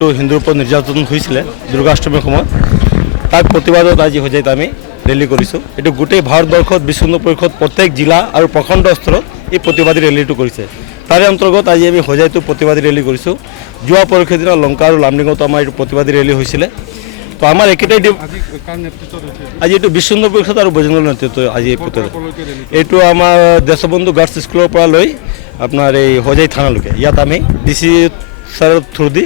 হিন্দুৰ ওপৰত নিৰ্যাতন হৈছিলে দুৰ্গাষ্টমীৰ সময়ত তাক প্ৰতিবাদত আজি হোজাইত আমি ৰেলী কৰিছোঁ। এইটো গোটেই ভাৰতবৰ্ষত বিশ্ব হিন্দু পৰিষদ প্ৰত্যেক জিলা আৰু প্ৰখণ্ড স্তৰত এই প্ৰতিবাদী ৰেলীটো কৰিছে। তাৰে অন্তৰ্গত আজি আমি হোজাইতো প্ৰতিবাদী ৰেলী কৰিছোঁ। যোৱা পৰহি দিনা লংকা আৰু লামডিঙতো আমাৰ এইটো প্ৰতিবাদী ৰেলী হৈছিলে। তো আমাৰ একেটাই আজি এইটো বিশ্ব হিন্দু পৰিষদ আৰু বজৰংগৰ নেতৃত্ব আজি এই প্ৰতিবাদ এইটো আমাৰ দেশবন্ধু গাৰ্লছ স্কুলৰ পৰা লৈ আপোনাৰ এই হোজাই থানালৈকে ইয়াত আমি DC ছাৰৰ থ্ৰু দি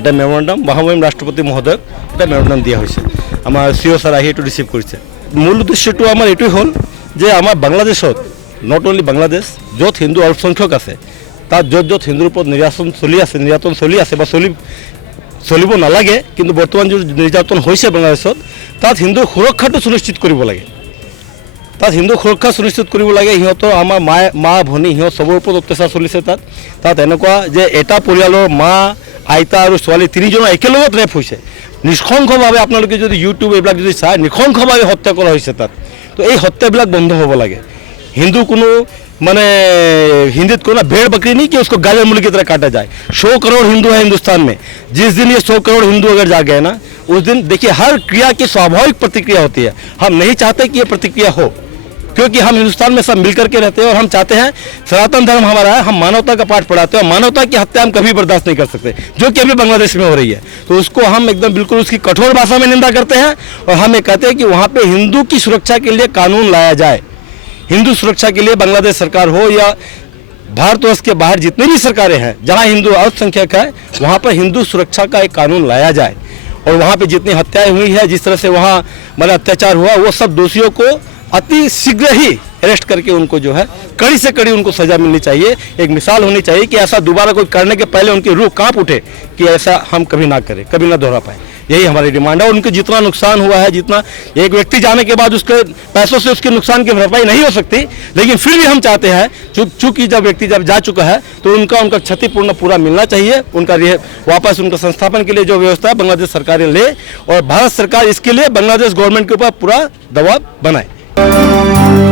এটা মেমৰেণ্ডাম মহামহিম ৰাষ্ট্ৰপতি মহোদয়ক এটা মেমৰেণ্ডাম দিয়া হৈছে। আমাৰ CO ছাৰ আহি এইটো ৰিচিভ কৰিছে। মূল উদ্দেশ্যটো আমাৰ এইটোৱে হ'ল যে আমাৰ বাংলাদেশত নট অনলি বাংলাদেশ য'ত হিন্দু অল্পসংখ্যক আছে তাত য'ত য'ত হিন্দুৰ ওপৰত নিৰ্যাতন চলি আছে বা চলিব নালাগে, কিন্তু বৰ্তমান যিটো নিৰ্যাতন হৈছে বাংলাদেশত তাত হিন্দুৰ সুৰক্ষাটো সুনিশ্চিত কৰিব লাগে। তাত হিন্দু সুৰক্ষা সুনিশ্চিত কৰিব লাগে। সিহঁতৰ আমাৰ মা ভনী সিহঁত চবৰ ওপৰত অত্যাচাৰ চলিছে। তাত এনেকুৱা যে এটা পৰিয়ালৰ মা আইতা আৰু ছোৱালী তিনিজনৰ একেলগত ৰেপ হৈছে নিষ্কংসভাৱে। আপোনালোকে যদি ইউটিউব এইবিলাক যদি চায় নিষ্কংসভাৱে হত্যা কৰা হৈছে তাত। তো এই হত্যাবিলাক বন্ধ হ'ব লাগে। हिंदू कोनो माने हिंदी को ना भेड़ बकरी नहीं कि उसको गाजर मूली की तरह काटा जाए। 100 करोड़ हिंदू है हिंदुस्तान में। जिस दिन ये 100 करोड़ हिंदू अगर जाग गए ना उस दिन देखिए हर क्रिया की स्वाभाविक प्रतिक्रिया होती है। हम नहीं चाहते कि ये प्रतिक्रिया हो, क्योंकि हम हिंदुस्तान में सब मिलकर के रहते हैं और हम चाहते हैं सनातन धर्म हमारा है, हम मानवता का पाठ पढ़ाते हैं। मानवता की हत्या हम कभी बर्दाश्त नहीं कर सकते, जो कि अभी बांग्लादेश में हो रही है। तो उसको हम एकदम बिल्कुल उसकी कठोर भाषा में निंदा करते हैं और हम ये कहते हैं कि वहाँ पे हिंदू की सुरक्षा के लिए कानून लाया जाए। हिंदू सुरक्षा के लिए बांग्लादेश सरकार हो या भारतवर्ष के बाहर जितनी भी सरकारें हैं जहां हिंदू अल्पसंख्यक है वहां पर हिंदू सुरक्षा का एक कानून लाया जाए और वहां पे जितनी हत्याएं हुई है, जिस तरह से वहां मतलब अत्याचार हुआ, वो सब दोषियों को अति शीघ्र ही अरेस्ट करके उनको जो है कड़ी से कड़ी उनको सजा मिलनी चाहिए। एक मिसाल होनी चाहिए कि ऐसा दोबारा कोई करने के पहले उनकी रूह कांप उठे कि ऐसा हम कभी ना करें, कभी ना दोहरा पाए। यही हमारी डिमांड है। उनके जितना नुकसान हुआ है, जितना एक व्यक्ति जाने के बाद उसके पैसों से उसके नुकसान की भरपाई नहीं हो सकती, लेकिन फिर भी हम चाहते हैं चूंकि जब व्यक्ति जब जा चुका है तो उनका क्षतिपूर्ण पूरा मिलना चाहिए। उनका वापस उनका संस्थापन के लिए जो व्यवस्था है बांग्लादेश सरकार ले और भारत सरकार इसके लिए बांग्लादेश गवर्नमेंट के ऊपर पूरा दबाव बनाए।